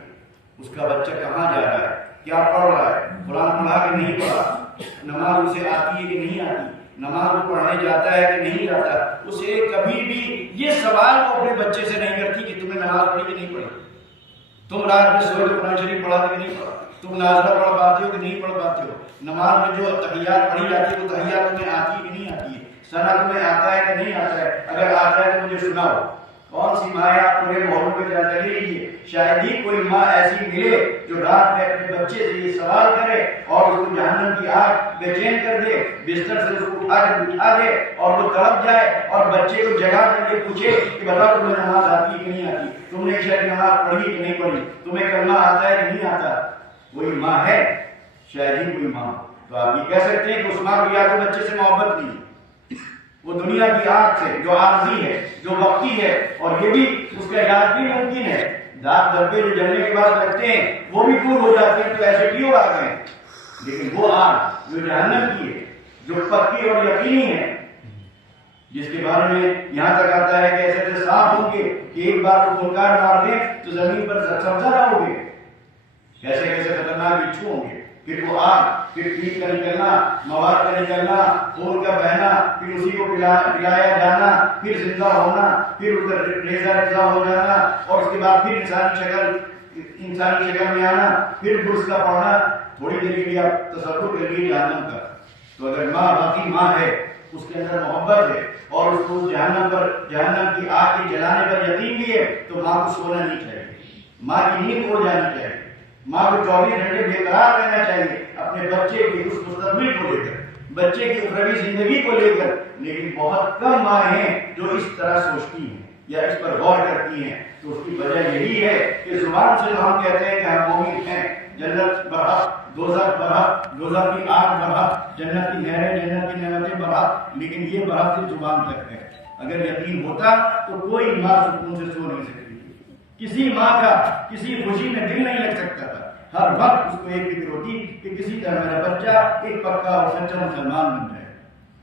اس کا بچہ کہاں جا رہا ہے، کیا پڑھ رہا ہے، قرآن پڑھا کہ نہیں پڑھا، نماز اسے آتی ہے کہ نہیں آتی، نماز وہ پڑھنے جاتا ہے کہ نہیں جاتا. اسے کبھی بھی یہ سوال وہ اپنے بچے سے نہیں کرتی کہ تم نے نماز پڑھی کہ نہیں پڑھی، تم رات میں سوئے تو قرآن شریف پڑھا کہ نہیں پڑھا، تم نازلہ پڑھ پاتے ہو کہ نہیں پڑھ پاتے ہو، نماز میں جو تحیات پڑھی جاتی ہے وہ تحیات تمہیں آتی ہے کہ نہیں آتی ہے، ثنا تمہیں آتا ہے کہ نہیں آتا ہے، اگر آتا ہے تو مجھے سناؤ. کون سی ماں ہے، آپ پورے محلوں پہ جا چلے لیجیے، شاید ہی کوئی ماں ایسی ملے جو رات میں اپنے بچے سے یہ سوال کرے اور اس کو جہنم کی آگ بے چین کر دے، بستر سے اس کو اٹھا کر بٹھا دے اور وہ تڑپ جائے اور بچے کو جگا کر کے پوچھے کہ بتاؤ تمہیں نماز آتی ہے کہ نہیں آتی، تم نے عشاء کی نماز پڑھی کہ نہیں پڑھی، تمہیں کلمہ آتا ہے کہ نہیں آتا. وہی ماں ہے، شاید ہی کوئی ماں. تو آپ یہ کہہ سکتے ہیں کہ اس ماں کو یا تو بچے سے محبت نہیں، وہ دنیا کی آگ سے جو عارضی ہے، جو وقتی ہے، اور یہ بھی اس کا علاج بھی ممکن ہے. داغ دھبے جو جلنے کے بعد لگتے ہیں وہ بھی دور ہو جاتے ہیں، تو ایسے کیوں آ گئے. لیکن وہ آگ جو جہنم کی ہے، جو پکی اور یقینی ہے، جس کے بارے میں یہاں تک آتا ہے کہ ایسے ایسے سانپ ہوں گے کہ ایک بار وہ پھنکار مار دیں تو زمین پر سبزہ نہ ہوگے، کیسے کیسے خطرناک بچھو ہوں گے. پھر وہ آگ، پھر پیٹ کا نکلنا، مواد کا نکلنا، خون کا بہنا، پھر اسی کو پلایا جانا، پھر زندہ ہونا، پھر ادھر ریزہ ریزہ ہو جانا، اور اس کے بعد پھر انسانی شکل میں آنا، پھر گرس کا پڑھنا. تھوڑی دیر کے لیے آپ تصور کریے جہنم کا. تو اگر ماں باقی ماں ہے، اس کے اندر محبت ہے اور اس کو جہنم کی آگ کے جلانے پر یقین بھی ہے، تو ماں کو سونا نہیں چاہیے، ماں کی نیند اڑ جانی چاہیے، ماں کو 24 گھنٹے بے قرار رہنا چاہیے اپنے بچے کے اس مستقبل کو لے کر، بچے کی اخروی زندگی کو لے کر. لیکن بہت کم ماں ہیں جو اس طرح سوچتی ہیں یا اس پر غور کرتی ہیں. تو اس کی وجہ یہی ہے کہ زبان سے ہم کہتے ہیں کہ ہم مومن ہیں، جنت برحق، دوزخ برحق، دوزخ کی آگ برحق، جنت کی نہریں، جنت کی نعمتیں برحق، لیکن یہ برحق صرف زبان تک ہے. اگر یقین ہوتا تو کوئی ماں سکون سے سو نہیں سکتی، کسی ماں کا کسی خوشی میں دل نہیں لگ سکتا تھا. ہر وقت اس کو ایک فکر ہوتی کہ کسی طرح میرا بچہ ایک پکا اور سچا مسلمان بن جائے.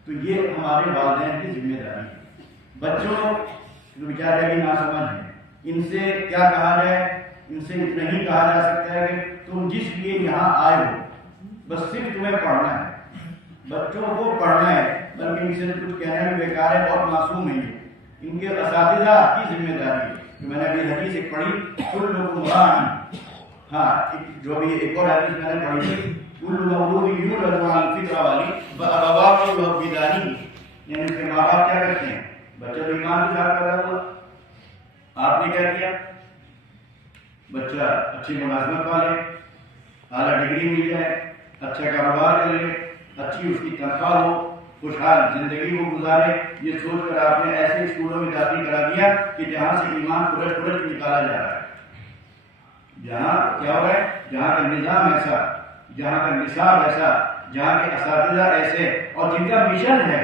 تو یہ ہمارے والدین کی ذمہ داری ہے. بچوں جو بیچارے بھی ناسمجھ ہیں، ان سے کیا کہا جائے؟ ان سے اتنا ہی کہا جا سکتا ہے کہ تم جس لیے یہاں آئے ہو بس صرف تمہیں پڑھنا ہے، بچوں کو پڑھنا ہے. بلکہ ان سے کچھ کہنا بھی بیکار ہے، بہت معصوم نہیں ہے. ان کے اساتذہ کی ذمہ داری ہے. میں نے ابھی حدیث ایک پڑھی، کلکم راعٍ، ہاں جو بھی ایک اور حدیث میں نے پڑھی تھی، کل مولود یولد علی الفطرۃ والی فابواہ یحودانہ، یعنی اس کے ماں باپ کیا کرتے ہیں؟ بچہ تو ایمان کے ساتھ پیدا ہوا، آپ نے کیا کیا؟ بچہ اچھی ملازمت والے، اعلیٰ ڈگری مل جائے، اچھا کاروبار کرے، اچھی اس کی تنخواہ ہو، خوشحال زندگی کو گزارے. یہ سوچ کر آپ نے ایسے اسکولوں میں داخل کرا دیا کہ جہاں سے ایمان کھرچ کھرچ نکالا جا رہا ہے. جہاں کیا ہو رہا ہے؟ جہاں کا نظام ایسا، جہاں کا نصاب ایسا، جہاں کے اساتذہ ایسے، اور جن کا مشن ہے،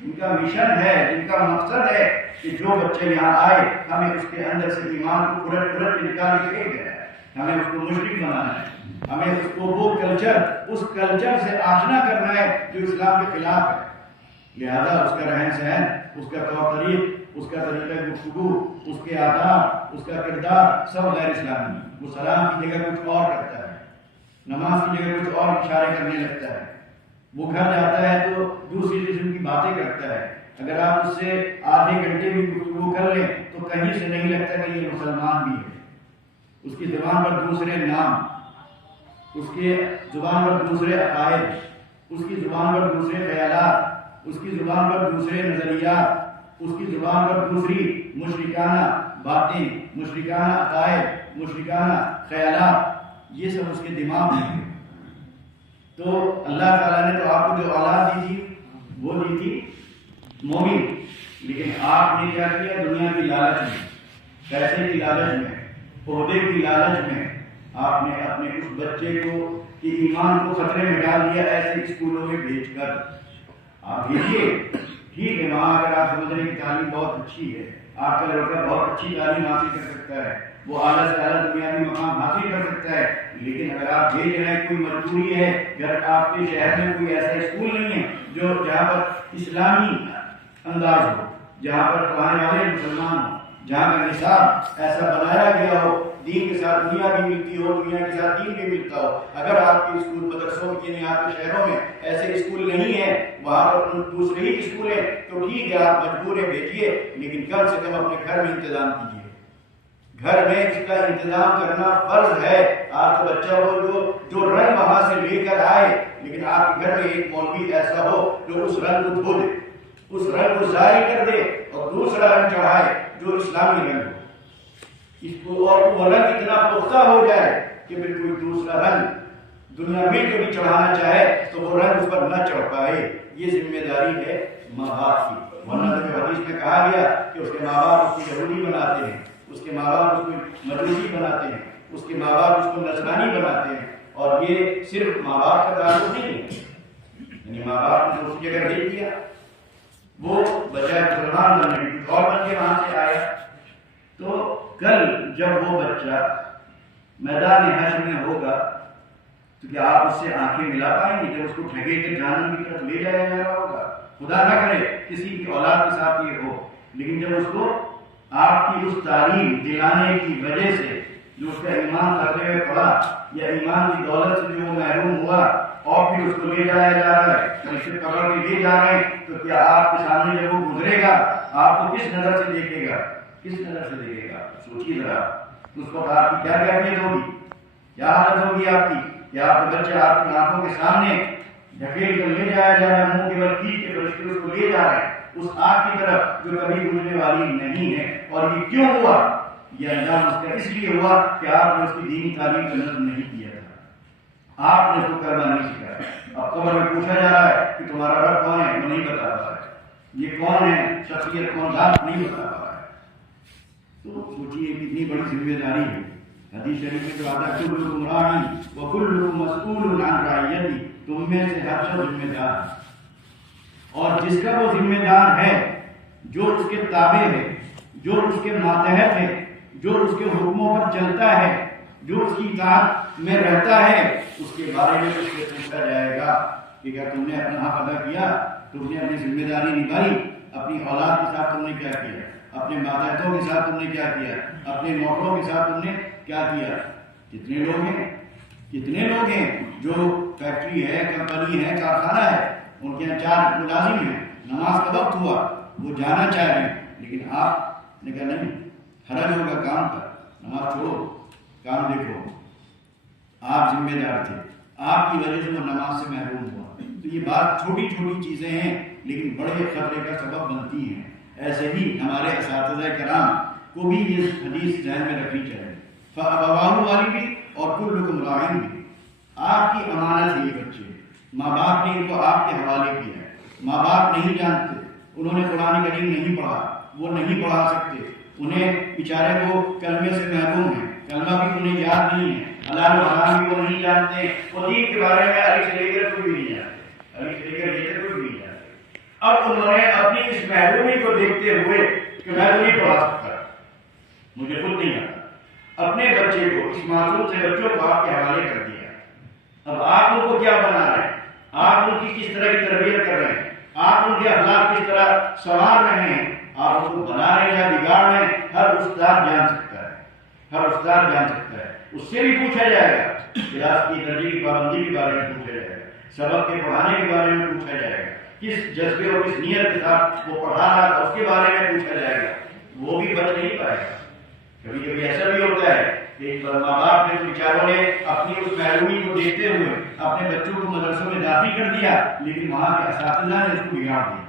جن کا مقصد ہے کہ جو بچے یہاں آئے ہمیں اس کے اندر سے ایمان کو کھرچ کھرچ نکال کے پھینک دینا ہے، ہمیں اس کو مشرک بنانا ہے، ہمیں اس کو وہ کلچر، اس کلچر سے آشنا کرنا ہے جو اسلام کے خلاف ہے. لہذا اس کا رہن سہن، اس کا طور طریق، اس کا طریقہ گفتگو، اس کے آداب، اس کا کردار سب غیر اسلامی. وہ سلام کی جگہ کچھ اور کرتا ہے، نماز کی جگہ کچھ اور اشارے کرنے لگتا ہے، وہ گھر جاتا ہے تو دوسری قسم کی باتیں کرتا ہے. اگر آپ اس سے آدھے گھنٹے بھی گفتگو کر لیں تو کہیں سے نہیں لگتا کہ یہ مسلمان بھی ہے. اس کی زبان پر دوسرے نام، اس کی زبان پر دوسرے عقائد، اس کی زبان پر دوسرے خیالات، اس کی زبان پر دوسرے نظریات، اس کی زبان پر دوسری مشرکانہ باتیں، مشرکانہ عقائد، مشرکانہ خیالات، یہ سب اس کے دماغ میں ہے. تو اللہ تعالیٰ نے تو آپ کو جو اولاد دی تھی وہ دی تھی مومن، لیکن آپ نے کیا کیا؟ دنیا کی لالچ میں، پیسے کی لالچ میں، عہدے کی لالچ میں آپ نے اپنے اس بچے کو کہ ایمان کو خطرے میں ڈال دیا ایسے اسکولوں میں بھیج کر. آپ بھیجیے، ٹھیک ہے، وہاں اگر آپ سمجھ رہے ہیں کہ تعلیم بہت اچھی ہے، آپ کا لڑکا بہت اچھی تعلیم حاصل کر سکتا ہے، وہ اعلیٰ سے اعلیٰ دنیاوی مقام حاصل کر سکتا ہے، لیکن اگر آپ بھیج رہے ہیں کوئی مجبوری ہے، اگر آپ کے شہر میں کوئی ایسا اسکول نہیں ہے جہاں پر اسلامی انداز ہو، جہاں پر پڑھانے والے مسلمان ہوں، جہاں کا نصاب ایسا بنایا گیا ہو، دین کے ساتھ دنیا بھی ملتی ہو، دنیا کے ساتھ دین بھی ملتا ہو، اگر آپ کے اسکول مدرسوں کے یعنی آپ کے شہروں میں ایسے اسکول نہیں ہیں، وہاں پر دوسرے ہی اسکول ہیں، تو ٹھیک ہے آپ مجبور ہیں بھیجیے، لیکن کم سے کم اپنے گھر میں انتظام کیجیے. گھر میں اس کا انتظام کرنا فرض ہے. آپ کا بچہ ہو جو رنگ وہاں سے لے کر آئے، لیکن آپ کے گھر میں ایک مولوی ایسا ہو جو اس رنگ کو دھو دے، اس رنگ کو ظاہر کر دے اور دوسرا رنگ چڑھائے جو اسلامی رنگ ہو. اس کو اور وہ رنگ اتنا پختہ ہو جائے کہ بالکل دوسرا رنگ دنیا مل کے بھی چڑھانا چاہے تو وہ رنگ اس پر نہ چڑھ پائے. یہ ذمہ داری ہے ماں باپ کی. ورنہ تو حدیث میں کہا گیا کہ اس کے ماں باپ اس کو یہودی بناتے ہیں، اس کے ماں باپ اس کو مجوسی بناتے ہیں، اس کے ماں باپ اس کو نصرانی بناتے ہیں. اور یہ صرف ماں باپ کا تعلق نہیں ہے، یعنی ماں باپ نے اس جگہ بھیج دیا، وہ بجائے مسلمان بننے کی اور بن کے وہاں سے آیا. تو کل جب وہ بچہ میدان حشر میں ہوگا تو کیا آپ اس سے آنکھیں ملا پائیں گے جب اس کو ٹھگے کے جہنم کی طرف لے جایا جا رہا ہوگا؟ خدا نہ کرے کسی کی اولاد کے ساتھ یہ ہو، لیکن جب اس کو آپ کی اس تعلیم دلانے کی وجہ سے جو اس کا ایمان کرتے ہوئے پڑا یا ایمان کی دولت سے جو محروم ہوا اور پھر اس کو لے جایا جا رہا ہے، اسے پکڑ کے لے جا رہے ہیں، تو کیا آپ کے سامنے جب وہ گزرے گا آپ کو کس نظر سے دیکھے گا؟ کس نظر سے دیکھے گا؟ سوچیے ذرا، اس کو آپ کی کیا کیفیت ہوگی، کیا حالت ہوگی آپ کی کہ آپ کے بچے آپ کی آنکھوں کے سامنے ڈھکیل کر لے جایا جا رہا ہے، منہ کے بل کھینچ کے فرشتے اس کو لے جا رہے ہیں اس آگ کی طرف جو کبھی بجھنے والی نہیں ہے۔ اور یہ کیوں ہوا؟ یہ انجام اس کا اس لیے ہوا کہ آپ نے اس کی دینی تعلیم کا نظر نہیں کیا تھا، آپ نے اس کو کرنا نہیں سکھایا۔ اب قبر میں پوچھا جا رہا ہے کہ تمہارا رب کون ہے، وہ نہیں بتا رہا ہے، یہ کون ہے شخصیت کون ذات نہیں بتا رہا ہے۔ تو سوچیے کتنی بڑی ذمہ داری ہے۔ حدیث شریف میں تو آتا ہے کلکم راعی وکلکم مسئول عن رعیتی، تم میں سے ہر شخص ذمہ دار ہے، اور جس کا وہ ذمہ دار ہے، جو اس کے تابع ہے، جو اس کے ماتحت ہے، جو اس کے حکموں پر چلتا ہے، جو اس کی اطاعت میں رہتا ہے، اس کے بارے میں اس سے پوچھا جائے گا کہ کیا تم نے اپنا حق ادا کیا، تم نے اپنی ذمہ داری نبھائی، اپنی اولاد کے ساتھ تم نے کیا کیا، اپنے ماتحتوں کے ساتھ تم نے کیا کیا، اپنے نوکروں کے ساتھ تم نے کیا کیا۔ کتنے لوگ ہیں جو فیکٹری ہے، کمپنی ہے، کارخانہ ہے، ان کے یہاں 4 ملازم ہیں، نماز کا وقت ہوا وہ جانا چاہ رہے ہیں، لیکن آپ نے کہا نہیں، حرج ہوگا کام کا، نماز چھوڑو، کام دیکھو۔ آپ ذمہ دار تھے، آپ کی وجہ سے وہ نماز سے محروم ہوا۔ تو یہ بات چھوٹی چھوٹی چیزیں ہیں لیکن بڑے خطرے کا سبب بنتی ہیں۔ ایسے ہی ہمارے اساتذہ کرام کو بھی یہ حدیث ذہن میں رکھنی چاہیے۔ فَأَبَوَاهُ والی بھی اور كُلُّكُمْ رَاعٍ بھی، آپ کی امانت ہے یہ بچے، ماں باپ نے ان کو آپ کے حوالے کیا ہے، ماں باپ نہیں جانتے، انہوں نے قرآن کریم نہیں پڑھا، وہ نہیں پڑھا سکتے، انہیں بیچارے کو کلمے سے محروم ہیں، کلمہ بھی انہیں یاد نہیں ہے، حلال و حرام بھی وہ نہیں جانتے، وہ دین کے بارے میں علی سے لے کر کوئی بھی نہیں جانتے، علی سے لے کر یہ کوئی بھی نہیں جانتے۔ اب انہوں نے اپنی اس محرومی کو دیکھتے ہوئے کہ میں تو نہیں پڑھا سکتا، مجھے خود نہیں آتا، اپنے بچے کو، اس معصوم سے بچوں کو آپ کے حوالے کر دیا۔ اب آپ ان کو کیا بنا رہے ہیں، آپ ان کی کس طرح کی تربیت کر رہے ہیں، آپ ان کے اخلاق کس طرح سنوار رہے ہیں، آپ ان کو بنا رہے ہیں یا بگاڑ رہے ہیں، ہر استاد جان سکتا ہے، ہر استاد جان سکتا ہے۔ اس سے بھی پوچھا جائے گا، کلاس کی درجے کی پابندی کے بارے میں پوچھا جائے گا، سبق کے پڑھانے کے بارے میں پوچھا جائے گا، کس جذبے اور کس نیت کے ساتھ وہ پڑھا رہا تھا اس کے بارے میں پوچھا جائے گا، وہ بھی بچ نہیں پائے گا۔ کبھی کبھی ایسا بھی ہوتا ہے کہ ماں باپ نے، بیچاروں نے اپنی اس محرومی کو دیکھتے ہوئے اپنے بچوں کو مدرسوں میں داخل کر دیا، لیکن وہاں کے اساتذہ نے اس کو بگاڑ دیا۔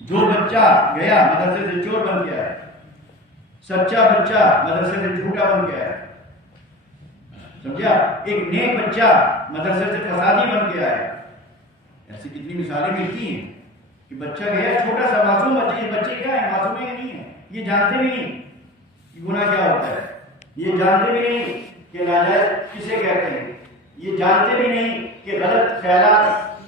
جو بچہ گیا مدرسے سے چور بن گیا ہے، سچا بچہ مدرسے سے جھوٹا بن گیا ہے، سمجھا، ایک نیک بچہ مدرسے سے فسادی بن گیا ہے۔ ایسی کتنی مثالیں ملتی ہیں کہ بچہ گیا، چھوٹا سا معصوم بچے، یہ بچے کیا ہے، معصوم ہے نہیں ہے، یہ جانتے بھی نہیں کہ گناہ کیا ہوتا ہے، یہ جانتے بھی نہیں کہ ناجائز کسے کہتے ہیں، یہ جانتے بھی نہیں کہ غلط خیالات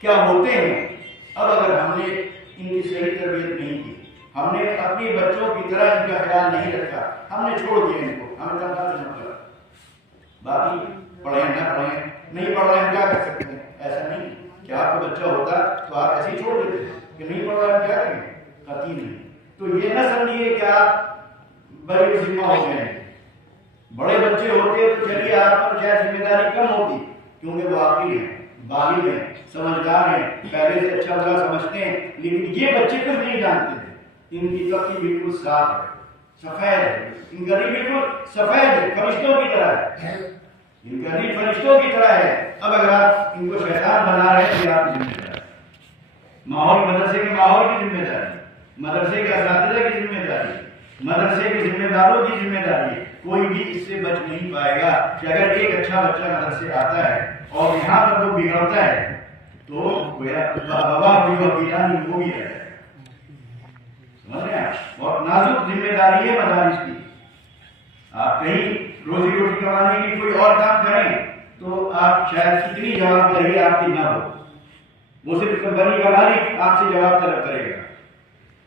کیا ہوتے ہیں۔ اب اگر ہم نے ان کی صحیح تربیت نہیں کی، ہم نے اپنی بچوں کی طرح ان کا خیال نہیں رکھا، ہم نے چھوڑ دیا ان کو، ہمیں تنخواہ سے مطلب، باقی پڑھیں نہ پڑھیں، نہیں پڑھ رہے ہیں کیا کر سکتے ہیں، ایسا نہیں کہ آپ کا بچہ ہوتا تو آپ ایسے ہی چھوڑ دیتے کہ نہیں پڑھ رہا ہے کیا کریں، قطعی نہیں۔ تو یہ نہ سمجھیے کہ آپ بڑے ذمہ ہو گئے ہیں، بڑے بچے ہوتے تو چلیے آپ پر شاید ذمہ داری کم ہوتی، کیونکہ وہ عاقل ہیں، بالغ ہیں، سمجھدار ہیں، پہلے سے اچھا برا سمجھتے ہیں، لیکن یہ بچے کچھ نہیں جانتے تھے، ان کی عقل بالکل صاف ہے، سفید ہے، ان کا دل بالکل سفید ہے، فرشتوں کی طرح ہے، ان کا دل فرشتوں کی طرح ہے۔ اب اگر آپ ان کو شیطان بنا رہے ہیں تو آپ ذمہ دار، ماحول، مدرسے کے ماحول کی ذمہ داری، مدرسے کے اساتذہ کی ذمہ داری، مدرسے کے ذمہ داروں کی ذمہ داری ہے۔ کوئی بھی اس سے بچ نہیں پائے گا کہ اگر ایک اچھا بچہ مدرسے آتا ہے اور یہاں پر وہ بگڑتا ہے تو بابا بھی وہ بھی ہے، سمجھ رہے ہیں؟ بہت نازک ذمہ داری ہے مدارس کی۔ آپ کہیں روزی روٹی کمانے کی کوئی اور کام کریں تو آپ شاید کتنی جواب دہی آپ کی نہ ہو، وہ صرف کمپنی کا مالک آپ سے جواب طلب کرے گا،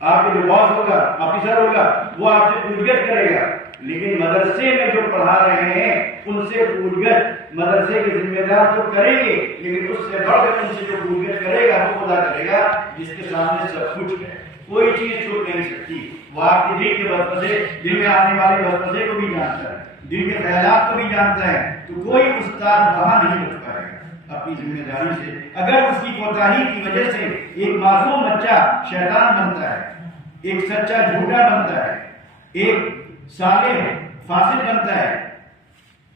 آپ کے جو باس ہوگا، آفیسر ہوگا، وہ آپ سے پوچھ گچھ کرے گا، لیکن مدرسے میں جو پڑھا رہے ہیں ان سے پوچھ گچھ مدرسے کے ذمہ دار تو کریں گے، لیکن اس سے بڑھ کر ان سے جو پوچھ گچھ کرے گا وہ خدا کرے گا جس کے سامنے سب کچھ ہے، کوئی چیز چھوٹ نہیں سکتی. وہ آپ کے دل کے وسوسے، دل میں آنے والے وسوسے کو بھی جانتا ہے، دل کے خیالات کو بھی جانتا ہے. تو کوئی استاد وہاں نہیں رکھ پائے گا اپنی ذمہ داری سے. اگر اس کی کوتاہی کی وجہ سے ایک معصوم بچہ شیطان بنتا ہے، ایک سچا جھوٹا بنتا ہے، ایک صالح فاسق بنتا ہے،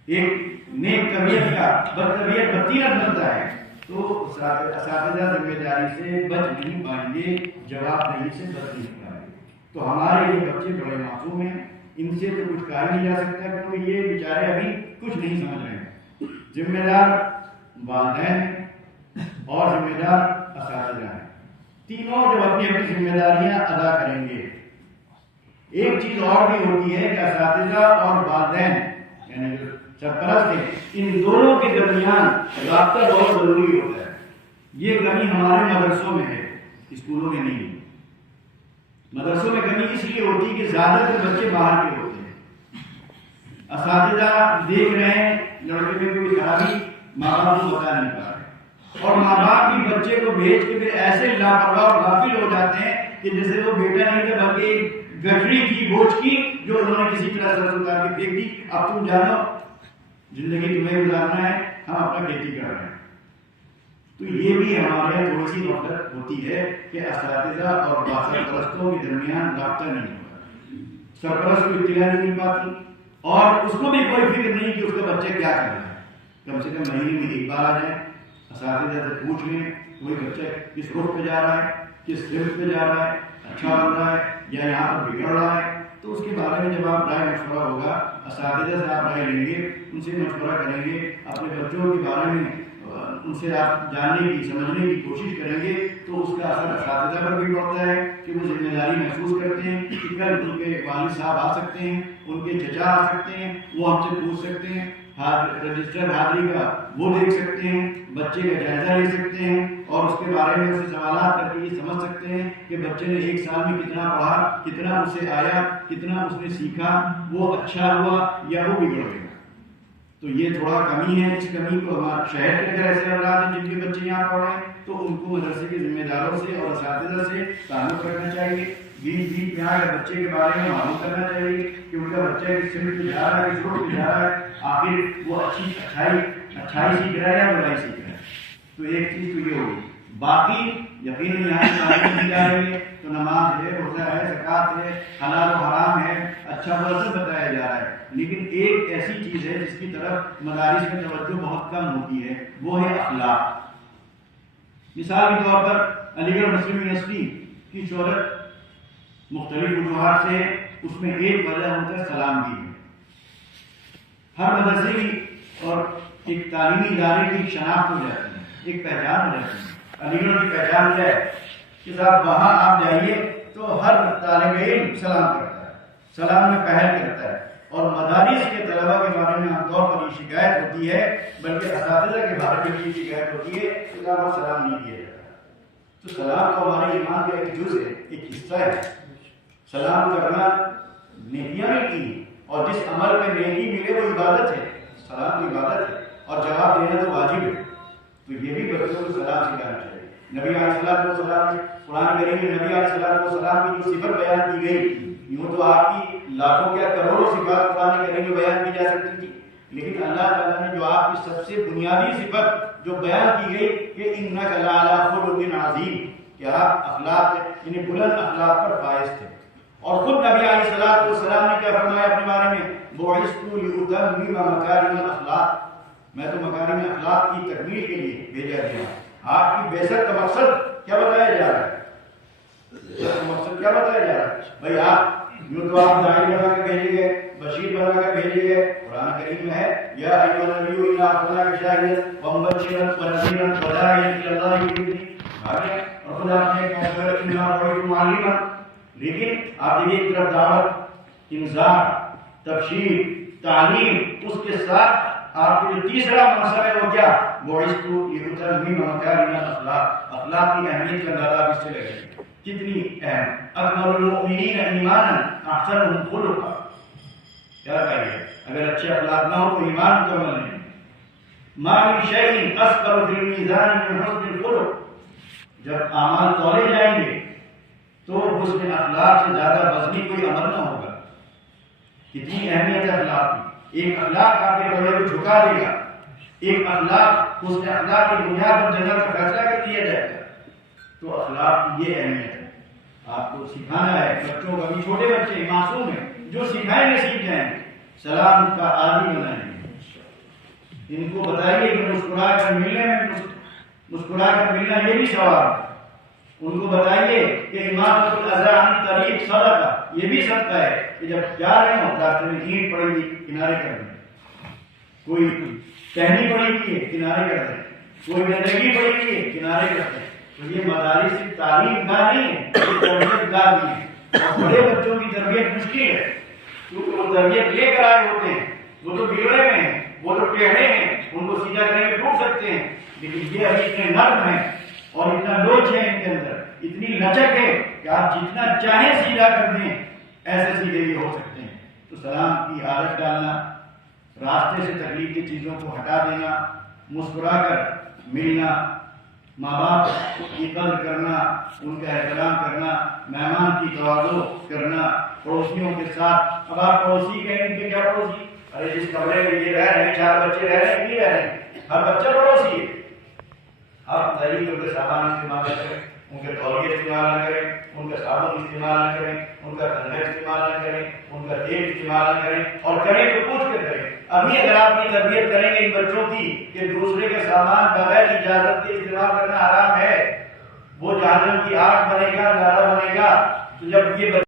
ایک نیک طبیعت کا بد طبیعت بدتینت بنتا ہے، تو اساتذہ ذمہ داری سے بچ نہیں پائیں گے، جواب دہی سے بچ نہیں پائیں گے. تو ہمارے یہ بچے بڑے معصوم ہیں، ان سے تو کچھ کہا نہیں جا سکتا کیونکہ یہ بیچارے ابھی کچھ نہیں سمجھ رہے ہیں. ذمہ دار والدین ہیں اور ذمہ دار اساتذہ ہیں. تینوں جو اپنی اپنی ذمہ داریاں ادا کریں گے. ایک چیز اور بھی ہوتی ہے کہ اساتذہ اور والدین یعنی جو سرپرست ہیں، ان دونوں کے درمیان رابطہ بہت ضروری ہوتا ہے. یہ کمی ہمارے مدرسوں میں ہے، اسکولوں میں نہیں. مدرسوں میں کمی اس لیے ہوتی ہے کہ زیادہ تر بچے باہر کے ہوتے ہیں. اساتذہ دیکھ رہے ہیں لڑکے میں کوئی خرابی، ماں باپ کو بتا نہیں پا رہے، اور ماں باپ بھی بچے کو بھیج کے پھر ایسے لاپرواہ اور غافل ہو جاتے ہیں کہ جیسے وہ بیٹا نہیں تھا بلکہ گٹری کی بوجھ کی جو انہوں نے کسی طرح سر اتار کے پھینک دی. اب تم جانو زندگی تمہیں گزارنا ہے، ہم اپنا کھیتی کر رہے ہیں. تو یہ بھی ہمارے یہاں تھوڑی سی غفلت ہوتی ہے کہ اساتذہ اور سرپرستوں کے درمیان رابطہ نہیں ہوتا. سرپرست کو اطلاع نہیں مل پاتی اور اس کو بھی کوئی فکر نہیں کہ اس کا بچہ کیا کر رہا ہے. کم سے کم مہینے میں ایک بار آ جائے، اساتذہ سے پوچھ لیں کوئی بچہ کس رخ پہ جا رہا ہے، کس سمت پہ جا رہا ہے، اچھا بن رہا ہے یا یہاں پر بگڑ رہا ہے. تو اس کے بارے میں جب آپ رائے مشورہ ہوگا، اساتذہ سے آپ رائے لیں گے، ان سے مشورہ کریں گے، اپنے بچوں کے بارے میں ان سے آپ جاننے کی سمجھنے کی کوشش کریں گے، تو اس کا اثر اساتذہ پر بھی پڑتا ہے کہ وہ ذمہ داری محسوس کرتے ہیں کہ کل ان کے والد صاحب آ سکتے ہیں، ان کے چچا آ سکتے ہیں، وہ ہم سے پوچھ سکتے ہیں، رجسٹر حاضری کا وہ دیکھ سکتے ہیں، بچے کا جائزہ لے سکتے ہیں اور اس کے بارے میں اسے سوالات کر کے یہ سمجھ سکتے ہیں کہ بچے نے ایک سال میں کتنا پڑھا، کتنا اسے آیا، کتنا اس نے سیکھا، وہ اچھا ہوا یا وہ بگڑ گیا. تو یہ تھوڑا کمی ہے. اس کمی کو ہمارے شہر کے اندر ایسے افراد ہیں جن کے بچے یہاں پڑھ رہے ہیں تو ان کو مدرسے کے ذمہ داروں سے اور اساتذہ سے تعلق رکھنا چاہیے. بیچ بیچ میں آگے بچے کے بارے میں معلوم کرنا چاہیے کہ ان کا بچہ کس سمت پہ جا رہا ہے، کس روڈ پہ جا رہا ہے، آخر وہ اچھائی سیکھ رہا ہے یا برائی سیکھ رہا ہے. تو ایک چیز تو یہ ہوگی. باقی یقیناً یہاں کی تعلیم دی جا رہی ہے تو نماز ہے، روزہ ہے، زکوٰۃ ہے، حلال و حرام ہے، اچھا برا سب بتایا جا رہا ہے. لیکن ایک ایسی چیز ہے جس کی طرف مدارس میں توجہ بہت کم ہوتی ہے، وہ ہے اخلاق. مثال کے طور پر علی گڑھ مسلم یونیورسٹی کی شہرت مختلف وجوہات سے، اس میں ایک وجہ ہوتا ہے سلام کی. ہر مدرسے کی اور ایک تعلیمی ادارے کی شناخت ہو جاتی ہے، ایک پہچان ہو جاتی ہے. علی گڑھ کی پہچان کیا ہے کہ صاحب وہاں آپ جائیے تو ہر طالب علم سلام کرتا ہے، سلام میں پہل کرتا ہے. اور مدارس کے طلباء کے بارے میں عام طور پر یہ شکایت ہوتی ہے، بلکہ اساتذہ کے بارے میں یہ شکایت ہوتی ہے کہ صاحب سلام نہیں دیا جاتا. تو سلام تو ہمارے ایمان کا ایک جز ہے، ایک حصہ ہے. سلام کرنا نیکیاں ملتی ہیں اور جس عمل میں نیکی ملے وہ عبادت ہے. سلام کی عبادت ہے اور جواب دینا تو واجب ہے. تو یہ بھی بچوں کو سلام سکھانا چاہیے. نبی علیہ السلام قرآن کریم میں نبی علیہ السلام کی جو صفت بیان کی گئی، یوں تو آپ کی لاکھوں کیا کروڑوں صفات قرآن کریم میں بیان کی جا سکتی تھی، لیکن اللہ تعالیٰ نے جو آپ کی سب سے بنیادی صفت جو بیان کی گئی کہ انک لعلی خلق عظیم، کہ آپ اخلاق یعنی بلند اخلاق پر فائز تھے. اور خود نبی علیہ السلام نے کیا فرمایا اپنے بارے میں؟ بعثت لأتمم مکارم الاخلاق، میں تو مکارم اخلاق کی تکمیل کے لیے بھیجا گیا. آپ کی بعثت کا مقصد کیا بتایا جا رہا ہے؟ مقصد کیا بتایا جا رہا ہے؟ بھائی آپ یوں تو آپ داعی بنا کے بھیجے گئے، بشیر بنا کے بھیجے گئے. قرآن کریم میں ہے یا ایھا النبی انا ارسلناک شاہدا ومبشرا ونذیرا وداعیا الی اللہ باذنہ. اور خدا نے کہا معلما، لیکن آپ دیکھیے ایک طرف دعوت، انذار، تبشیر، تعلیم، اس کے ساتھ آپ کے جو تیسرا منصب ہے وہ کیا؟ بعثت لأتمم مکارم الاخلاق. اخلاق کی اہمیت کا اندازہ اس سے لگے کتنی اہم. اکمل المؤمنین ایمانا احسنهم خلقا. کیا کہیے اگر اچھے اخلاق نہ ہو تو ایمان مکمل نہیں. ما من شیء اثقل فی المیزان من حسن الخلق. جب اعمال تولے جائیں گے تو حسن اخلاق سے زیادہ وزنی کوئی عمل نہ ہوگا. کتنی اہمیت ہے اخلاق کی. ایک اخلاق آپ کے بڑے کو جھکا دے گا. ایک اخلاق حسن اخلاق کی بنیاد پر جنت کا فیصلہ کر دیا جائے گا. تو اخلاق کی یہ اہمیت ہے. آپ کو سکھانا ہے بچوں کو. ابھی چھوٹے بچے معصوم ہیں, جو سکھائیں گے سیکھ جائیں گے. سلام کا عادی بنائیں گے. ان کو بتائیے کہ مسکرا کر ملنے میں مسکرا کر ملنا یہ بھی ثواب ہے. ان کو بتائیے کہ امامت الاذى عن طریق صدقہ, یہ بھی صدقہ ہے کہ جب جا رہے ہوں راستے میں اینٹ پڑے گی کنارے کر دیں, کوئی ٹہنی پڑی ہوئی ہے کنارے کر دیں, کوئی گندگی پڑی ہوئی ہے کنارے کر دیں. تو یہ مدارس صرف تعلیم گاہ نہیں ہے, یہ تربیت گاہ بھی ہے. اور بڑے بچوں کی تربیت مشکل ہے کیونکہ وہ تربیت لے کر آئے ہوتے ہیں. وہ تو بگڑے ہوئے ہیں, وہ تو ٹیڑھے ہیں, ان کو سیدھا کریں گے ٹوٹ سکتے ہیں. لیکن یہ ابھی اتنے نرم ہیں اور اتنا لوچ ہے ان کے اندر, اتنی لچک ہے کہ آپ جتنا چاہیں سیدھا کر دیں ایسے سیدھے بھی ہو سکتے ہیں. تو سلام کی عادت ڈالنا, راستے سے تکلیف کی چیزوں کو ہٹا دینا, مسکرا کر ملنا, ماں باپ کی قدر کرنا, ان کا احترام کرنا, مہمان کی تواضع کرنا, پڑوسیوں کے ساتھ. اب آپ پڑوسی کہیں گے کیا پڑوسی, ارے جس کمرے میں یہ رہ رہے ہیں 4 بچے رہ رہے ہیں, نہیں رہ رہے ہیں, ہر بچہ پڑوسی ہے. آپ طریقے کے سامان استعمال کریں, ان کے تولیے استعمال نہ کریں, ان کا صابن استعمال نہ کریں, ان کا کنگھا استعمال نہ کریں, ان کا تیل استعمال نہ کریں, اور کریں تو پوچھ کر کریں. ابھی اگر آپ کی تربیت کریں گے ان بچوں کی کہ دوسرے کے سامان بغیر اجازت کے استعمال کرنا حرام ہے, وہ جہنم کی آگ بنے گا, گالا بنے گا. تو جب یہ